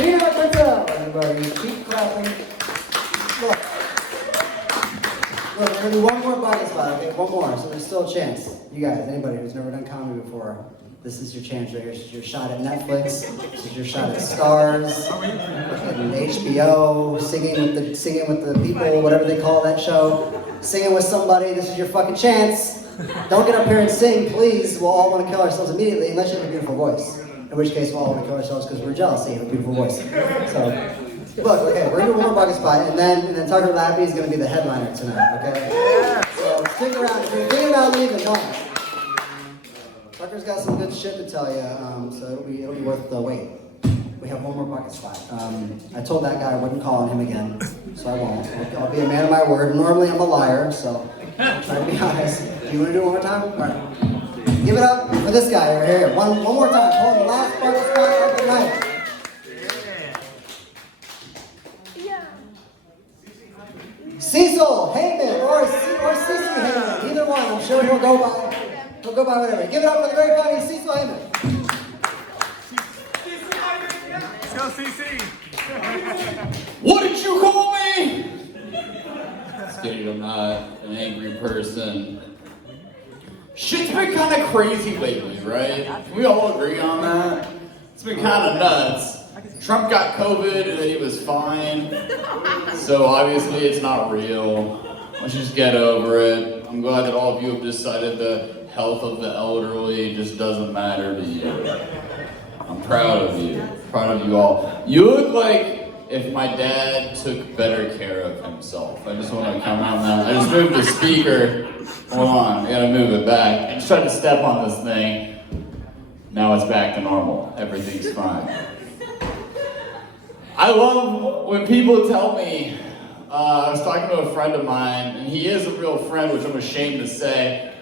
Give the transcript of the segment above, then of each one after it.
Everybody, keep clapping. Look, we're gonna do one more body spot, okay? One more, so there's still a chance. You guys, anybody who's never done comedy before, this is your chance right here. This is your shot at Netflix. This is your shot at Stars, and HBO, singing with the people, whatever they call that show. Singing with somebody. This is your fucking chance. Don't get up here and sing, please. We'll all want to kill ourselves immediately, unless you have a beautiful voice. In which case, we'll all want to kill ourselves because we're jealous that you have a beautiful voice. So, look, okay, we're gonna do one more bucket spot, and then Tucker Lappy is gonna be the headliner tonight, okay? So stick around. If you're thinking about leaving, don't. Tucker's got some good shit to tell you, so it'll be worth the wait. We have one more bucket spot. I told that guy I wouldn't call on him again, so I won't. I'll be a man of my word. Normally I'm a liar, so I'll try to be honest. Do you want to do it one more time? All right. Give it up for this guy right here. One more time. Hold the last bucket spot of the night. Cecil Heymans or Cecil Heymans. Either one. I'm sure he'll go by whatever. Give it up for the very funny Cecil Heymans. Let's go, CC. What did you call me? Just kidding, I'm not an angry person. Shit's been kind of crazy lately, right? Can we all agree on that? It's been kind of nuts. Trump got COVID and then he was fine. So obviously it's not real. Let's just get over it. I'm glad that all of you have decided the health of the elderly just doesn't matter to you. I'm proud of you. Proud of you all. You look like if my dad took better care of himself. I just want to come out now. I just moved the speaker. Hold on, I gotta move it back. I just tried to step on this thing. Now it's back to normal. Everything's fine. I love when people tell me, I was talking to a friend of mine, and he is a real friend, which I'm ashamed to say.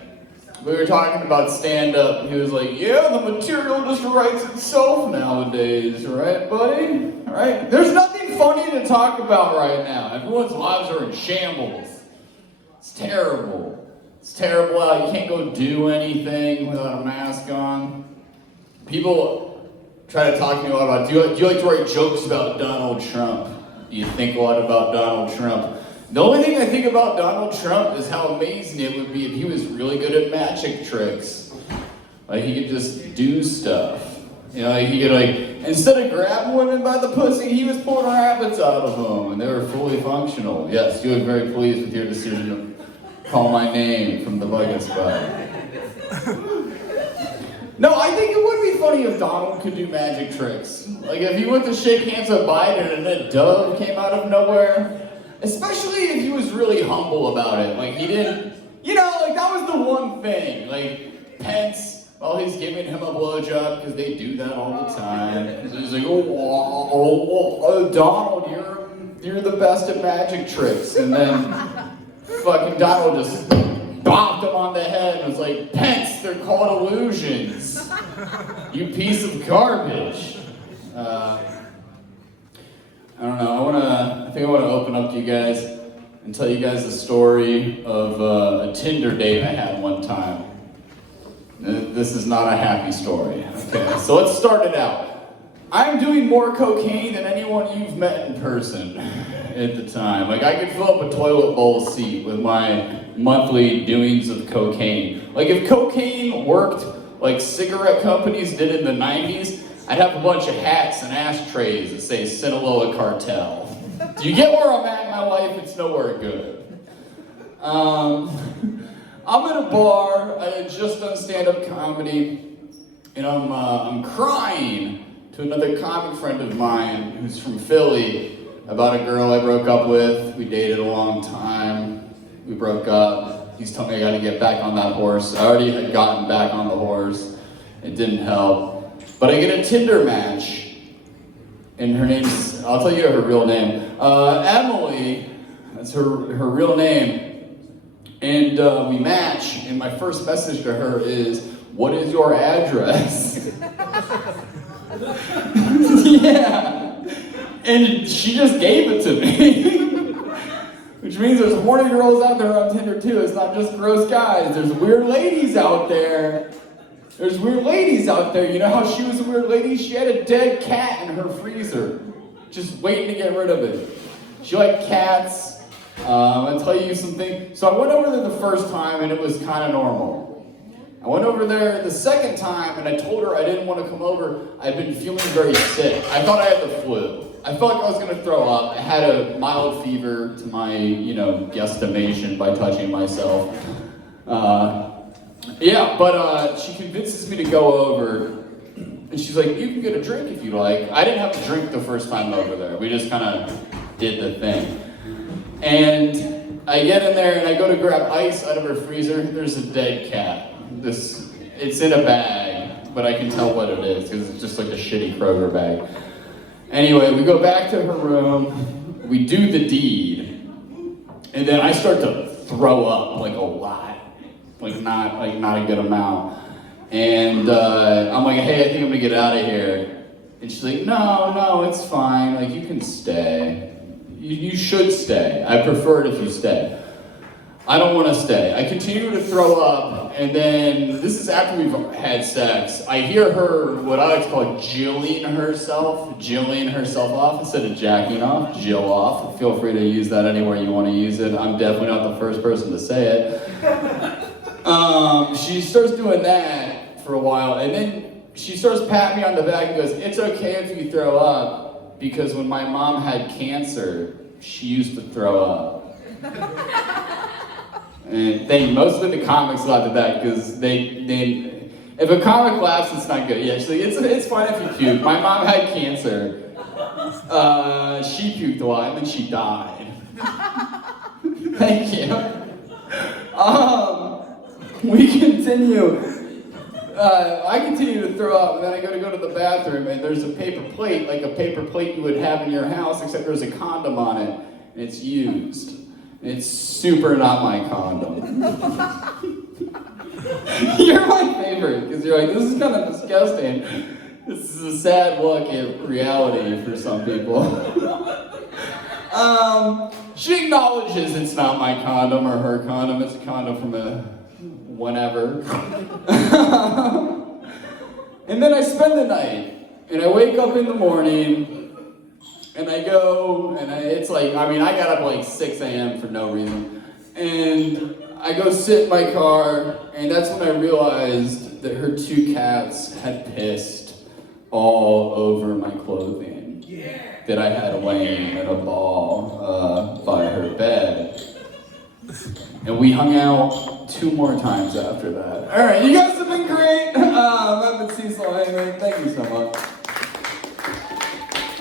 We were talking about stand-up, and he was like, yeah, the material just writes itself nowadays, right, buddy? Right? There's nothing funny to talk about right now. Everyone's lives are in shambles. It's terrible. It's terrible out. You can't go do anything without a mask on. People try to talk to me a lot about, do you like to write jokes about Donald Trump? Do you think a lot about Donald Trump? The only thing I think about Donald Trump is how amazing it would be if he was really good at magic tricks. Like he could just do stuff. You know, he could instead of grabbing women by the pussy, he was pulling rabbits out of them and they were fully functional. Yes, you look very pleased with your decision to call my name from the bucket spot. No, I think it would be funny if Donald could do magic tricks. Like if he went to shake hands with Biden and a dove came out of nowhere. Especially if he was really humble about it. Like he didn't, that was the one thing. Like Pence, he's giving him a blowjob because they do that all the time. So he's like, Donald, you're the best at magic tricks. And then fucking Donald just bonked him on the head and was like, Pence, they're called illusions. You piece of garbage. I don't know, I think I want to open up to you guys and tell you guys the story of a Tinder date I had one time. This is not a happy story. Okay, so let's start it out. I'm doing more cocaine than anyone you've met in person at the time. Like I could fill up a toilet bowl seat with my monthly doings of cocaine. Like if cocaine worked like cigarette companies did in the 90s, I'd have a bunch of hats and ashtrays that say Sinaloa Cartel. Do you get where I'm at in my life? It's nowhere good. I'm at a bar, I had just done stand-up comedy, and I'm crying to another comic friend of mine who's from Philly about a girl I broke up with. We dated a long time, we broke up. He's telling me I gotta get back on that horse. I already had gotten back on the horse, it didn't help. But I get a Tinder match, and her name's, I'll tell you her real name, Emily, that's her real name, and we match, and my first message to her is, what is your address? Yeah, and she just gave it to me, which means there's horny girls out there on Tinder too. It's not just gross guys, there's weird ladies out there. There's weird ladies out there. You know how she was a weird lady? She had a dead cat in her freezer, just waiting to get rid of it. She liked cats. I'll tell you something. So I went over there the first time and it was kind of normal. I went over there the second time and I told her I didn't want to come over. I'd been feeling very sick. I thought I had the flu. I felt like I was going to throw up. I had a mild fever to my, guesstimation by touching myself. But she convinces me to go over. And she's like, you can get a drink if you like. I didn't have a drink the first time over there. We just kind of did the thing. And I get in there and I go to grab ice out of her freezer. There's a dead cat. It's in a bag, but I can tell what it is because it's just like a shitty Kroger bag. Anyway, we go back to her room. We do the deed. And then I start to throw up like a lot. Not a good amount. And I'm like, hey, I think I'm gonna get out of here. And she's like, no, it's fine. Like, you can stay. You should stay. I prefer it if you stay. I don't want to stay. I continue to throw up, and then this is after we've had sex. I hear her, what I like to call jilling herself off instead of jacking off. Jill off. Feel free to use that anywhere you want to use it. I'm definitely not the first person to say it. She starts doing that for a while, and then she starts patting me on the back and goes, it's okay if you throw up, because when my mom had cancer, she used to throw up. And mostly the comics laughed at that, because if a comic laughs, it's not good. Yeah, she's like, it's fine if you puke. My mom had cancer. She puked a lot, and then she died. Thank you. We continue. I continue to throw up, and then I go to the bathroom, and there's a paper plate, like a paper plate you would have in your house, except there's a condom on it, and it's used. And it's super not my condom. You're my favorite, because you're like, this is kind of disgusting. This is a sad look at reality for some people. She acknowledges it's not my condom or her condom, it's a condom from a whenever. And then I spend the night, and I wake up in the morning, and I go, and I got up like 6 a.m. for no reason, and I go sit in my car, and that's when I realized that her 2 cats had pissed all over my clothing that I had laying in a ball by her bed. And we hung out 2 more times after that. All right, you guys have been great. I've been Cecil Heymans. Thank you so much.